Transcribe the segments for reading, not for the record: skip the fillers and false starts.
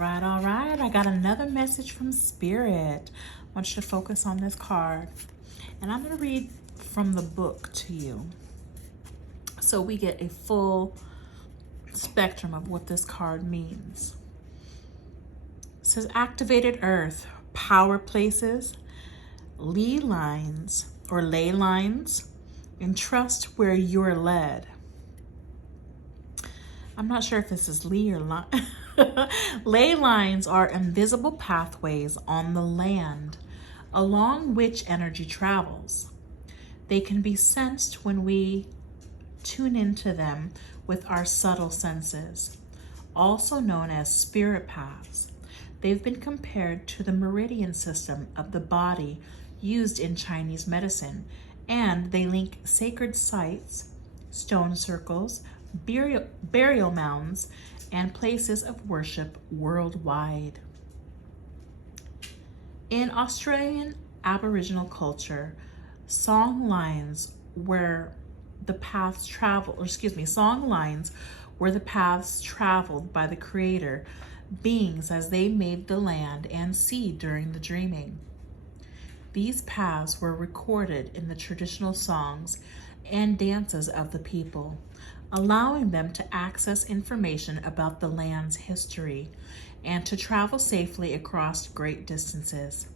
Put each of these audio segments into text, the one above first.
All right. I got another message from Spirit. I want you to focus on this card. And I'm going to read from the book to you, so we get a full spectrum of what this card means. It says activated earth, power places, ley lines or ley lines, and trust where you're led. I'm not sure if this is ley or line. Ley lines are invisible pathways on the land along which energy travels. They can be sensed when we tune into them with our subtle senses, also known as spirit paths. They've been compared to the meridian system of the body used in Chinese medicine, and they link sacred sites, stone circles, burial mounds, and places of worship worldwide. In Australian Aboriginal culture, song lines were the paths traveled by the creator beings as they made the land and sea during the dreaming. These paths were recorded in the traditional songs and dances of the people, allowing them to access information about the land's history and to travel safely across great distances.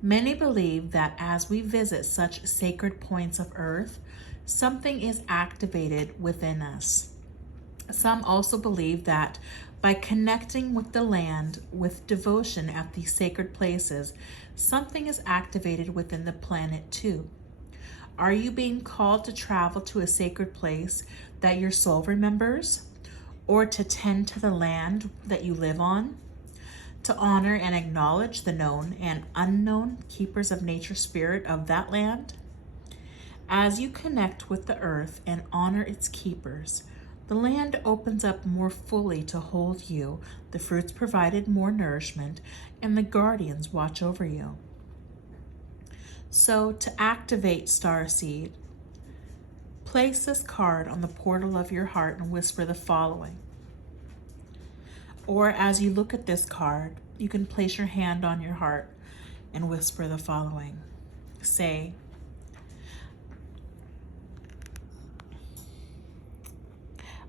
Many believe that as we visit such sacred points of earth, something is activated within us. Some also believe that by connecting with the land with devotion at these sacred places, something is activated within the planet too. Are you being called to travel to a sacred place that your soul remembers, or to tend to the land that you live on, to honor and acknowledge the known and unknown keepers of nature spirit of that land? As you connect with the earth and honor its keepers, the land opens up more fully to hold you, the fruits provided more nourishment, and the guardians watch over you. So to activate Starseed, place this card on the portal of your heart and whisper the following. Or as you look at this card, you can place your hand on your heart and whisper the following. Say,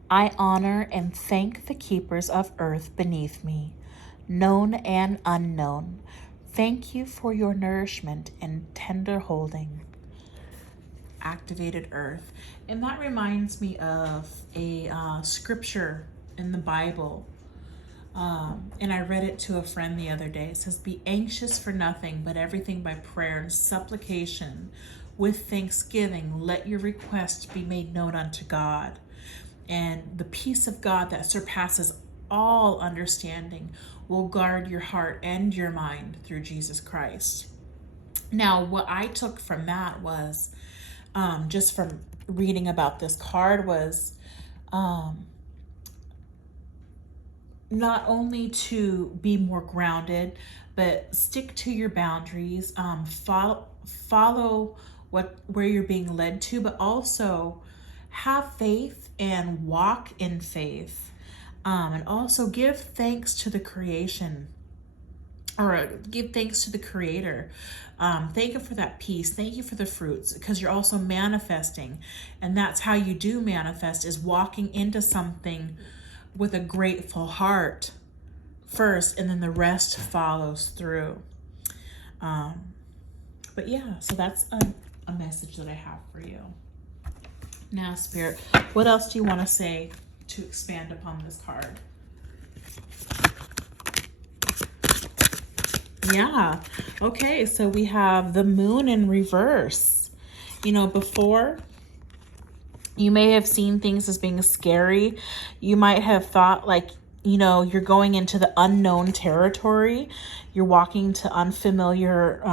I honor and thank the keepers of earth beneath me, known and unknown. Thank you for your nourishment and tender holding. Activated earth. And that reminds me of a scripture in the Bible. And I read it to a friend the other day. It says, be anxious for nothing, but everything by prayer and supplication with thanksgiving. Let your requests be made known unto God. And the peace of God that surpasses all understanding will guard your heart and your mind through Jesus Christ. Now, what I took from that was, just from reading about this card, was not only to be more grounded, but stick to your boundaries, follow where you're being led to, but also have faith and walk in faith. And also give thanks to the creation, or give thanks to the creator. Thank you for that peace. Thank you for the fruits, because you're also manifesting. And that's how you do manifest, is walking into something with a grateful heart first, and then the rest follows through. But yeah, so that's a message that I have for you. Now, Spirit, what else do you want to say to expand upon this card? Yeah. Okay, so we have the moon in reverse. You know, before, you may have seen things as being scary. You might have thought, like, you know, you're going into the unknown territory. You're walking to unfamiliar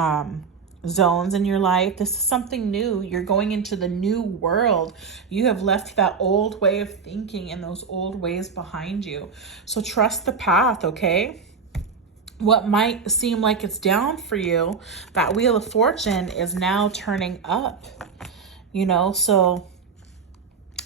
zones in your life. This is something new. You're going into the new world. You have left that old way of thinking and those old ways behind you. So trust the path, okay? What might seem like it's down for you, that wheel of fortune is now turning up, you know? So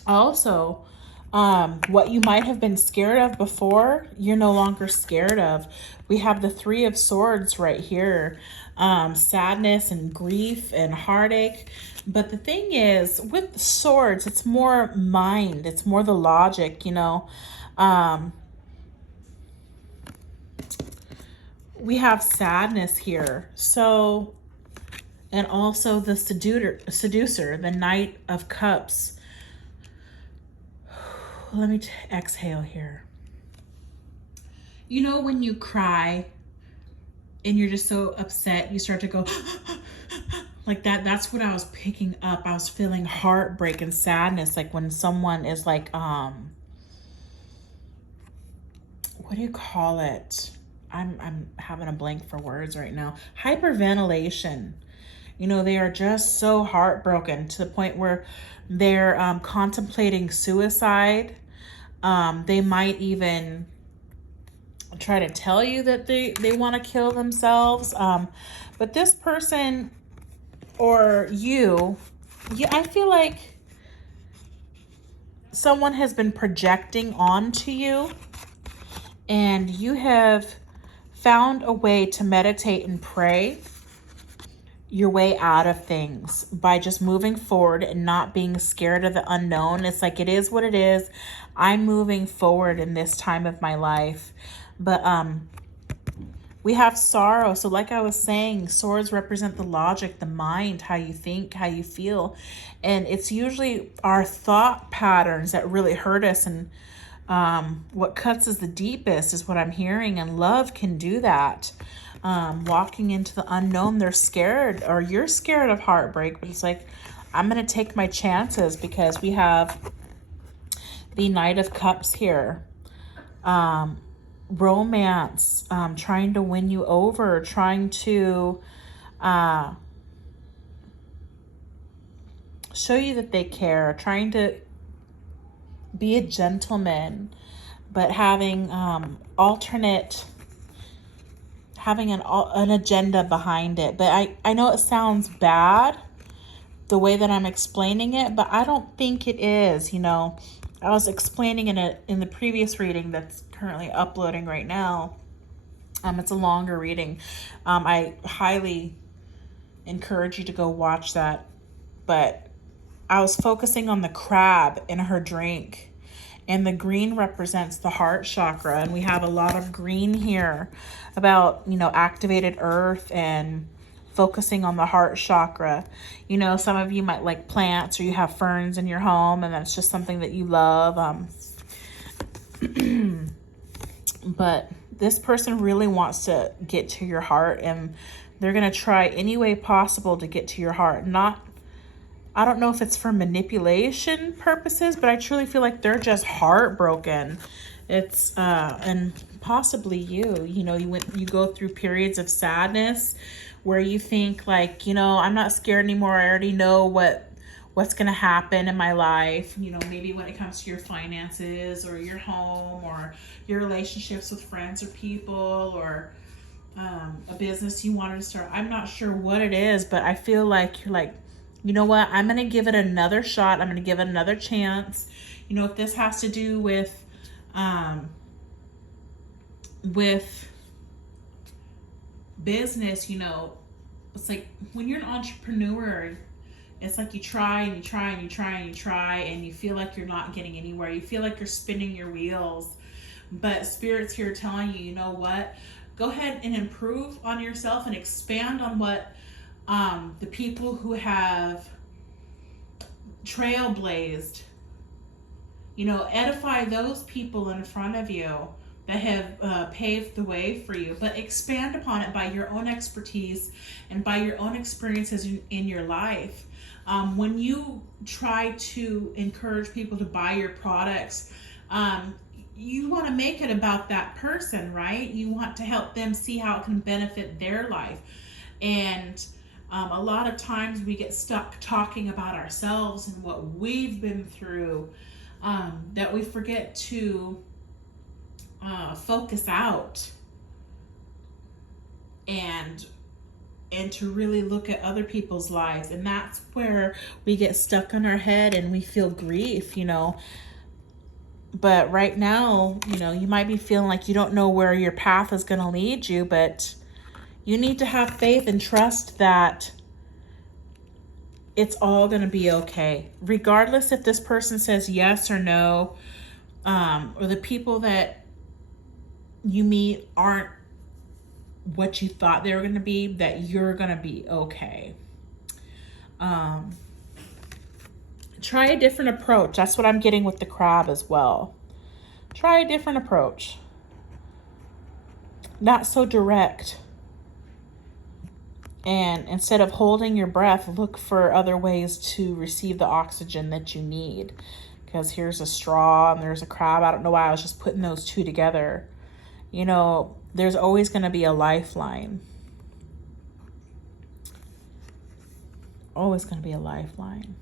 also, What you might have been scared of before, you're no longer scared of. We have the Three of Swords right here. Sadness and grief and heartache. But the thing is, with the swords, it's more mind. It's more the logic, you know. We have sadness here. So, and also the seducer, the Knight of Cups. Let me exhale here. You know, when you cry and you're just so upset, you start to go like that. That's what I was picking up. I was feeling heartbreak and sadness. Like when someone is like, what do you call it? I'm having a blank for words right now. Hyperventilation. You know, they are just so heartbroken to the point where they're contemplating suicide. They might even try to tell you that they want to kill themselves. But this person or you, I feel like someone has been projecting onto you, and you have found a way to meditate and pray your way out of things by just moving forward and not being scared of the unknown. It's like, it is what it is. I'm moving forward in this time of my life. But we have sorrow. So like I was saying, swords represent the logic, the mind, how you think, how you feel. And it's usually our thought patterns that really hurt us. And what cuts us the deepest is what I'm hearing. And love can do that. Walking into the unknown, they're scared, or you're scared of heartbreak, but it's like, I'm going to take my chances, because we have the Knight of Cups here. Romance, trying to win you over, trying to show you that they care, trying to be a gentleman, but having having an agenda behind it. But I know it sounds bad the way that I'm explaining it, but I don't think it is. You know, I was explaining in the previous reading that's currently uploading right now. It's a longer reading. I highly encourage you to go watch that. But I was focusing on the crab in her drink. And the green represents the heart chakra. And we have a lot of green here about, you know, activated earth and focusing on the heart chakra. You know, some of you might like plants, or you have ferns in your home, and that's just something that you love. But this person really wants to get to your heart, and they're going to try any way possible to get to your heart. I don't know if it's for manipulation purposes, but I truly feel like they're just heartbroken. It's, and possibly you know, you go through periods of sadness where you think like, you know, I'm not scared anymore. I already know what's going to happen in my life. You know, maybe when it comes to your finances or your home or your relationships with friends or people, or a business you wanted to start. I'm not sure what it is, but I feel like you're like, you know what? I'm going to give it another shot. I'm going to give it another chance. You know, if this has to do with business, you know, it's like when you're an entrepreneur, it's like you try and you try and you try and you try, and you feel like you're not getting anywhere. You feel like you're spinning your wheels. But Spirit's here telling you, you know what? Go ahead and improve on yourself and expand on what the people who have trailblazed, you know, edify those people in front of you that have paved the way for you, but expand upon it by your own expertise and by your own experiences in your life. When you try to encourage people to buy your products, you want to make it about that person, right? You want to help them see how it can benefit their life. And a lot of times we get stuck talking about ourselves and what we've been through, that we forget to focus out and to really look at other people's lives. And that's where we get stuck on our head and we feel grief, you know. But right now, you might be feeling like you don't know where your path is going to lead you, but you need to have faith and trust that it's all going to be okay. Regardless if this person says yes or no, or the people that you meet aren't what you thought they were going to be, that you're going to be okay. Try a different approach. That's what I'm getting with the crab as well. Try a different approach. Not so direct. And instead of holding your breath, look for other ways to receive the oxygen that you need. Because here's a straw and there's a crab. I don't know why I was just putting those two together. There's always going to be a lifeline. Always going to be a lifeline.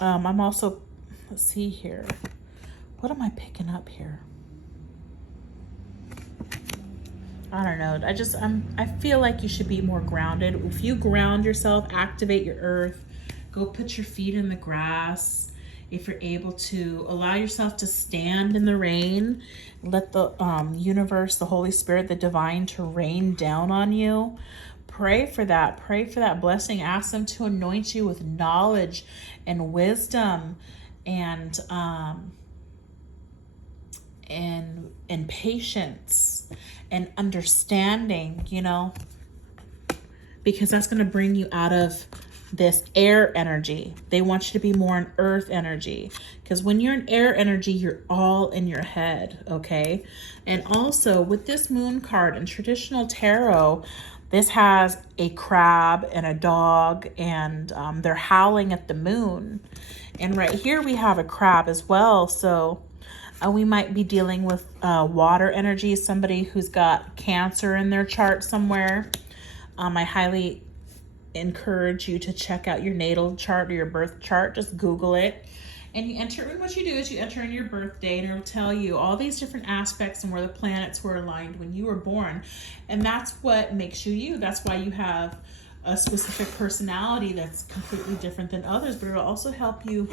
I'm also, let's see here. What am I picking up here? I don't know. I feel like you should be more grounded. If you ground yourself, activate your earth, go put your feet in the grass. If you're able to, allow yourself to stand in the rain, let the universe, the Holy Spirit, the divine to rain down on you. Pray for that. Pray for that blessing. Ask them to anoint you with knowledge and wisdom and patience and understanding, because that's going to bring you out of this air energy. They want you to be more in earth energy, because when you're in air energy, you're all in your head, okay? And also with this moon card in traditional tarot, this has a crab and a dog, and they're howling at the moon. And right here we have a crab as well. So we might be dealing with water energy, somebody who's got Cancer in their chart somewhere. I highly encourage you to check out your natal chart or your birth chart. Just Google it. And what you do is you enter in your birthday, and it'll tell you all these different aspects and where the planets were aligned when you were born. And that's what makes you you. That's why you have a specific personality that's completely different than others, but it'll also help you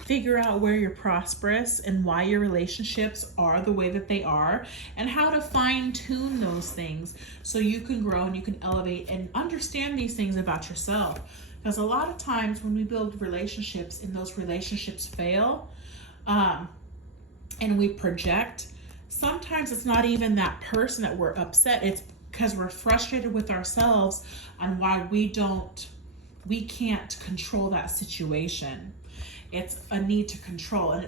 figure out where you're prosperous and why your relationships are the way that they are, and how to fine tune those things so you can grow and you can elevate and understand these things about yourself. Because a lot of times when we build relationships and those relationships fail, and we project, sometimes it's not even that person that we're upset. It's because we're frustrated with ourselves on why we can't control that situation. It's a need to control,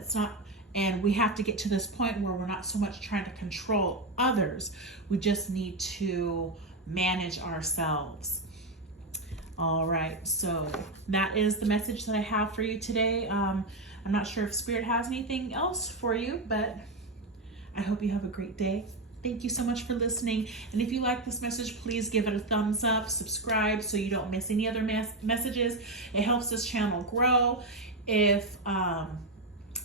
and we have to get to this point where we're not so much trying to control others. We just need to manage ourselves. All right, so that is the message that I have for you today. I'm not sure if Spirit has anything else for you, but I hope you have a great day. Thank you so much for listening. And if you like this message, please give it a thumbs up, subscribe so you don't miss any other messages. It helps this channel grow. If I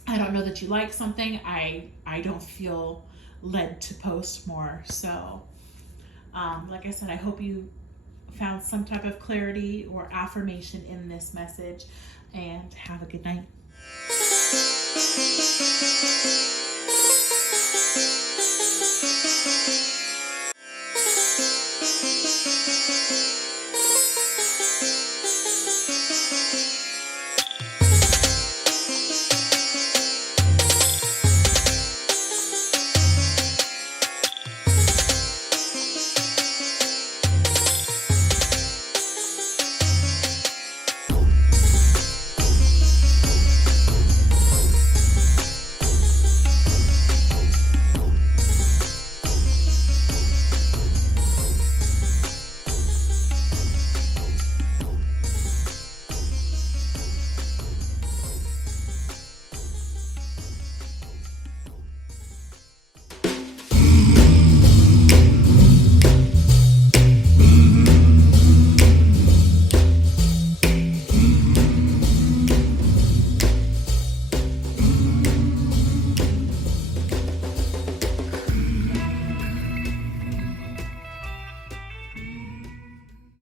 don't know that you like something, I don't feel led to post more. So like I said, I hope you found some type of clarity or affirmation in this message, and have a good night.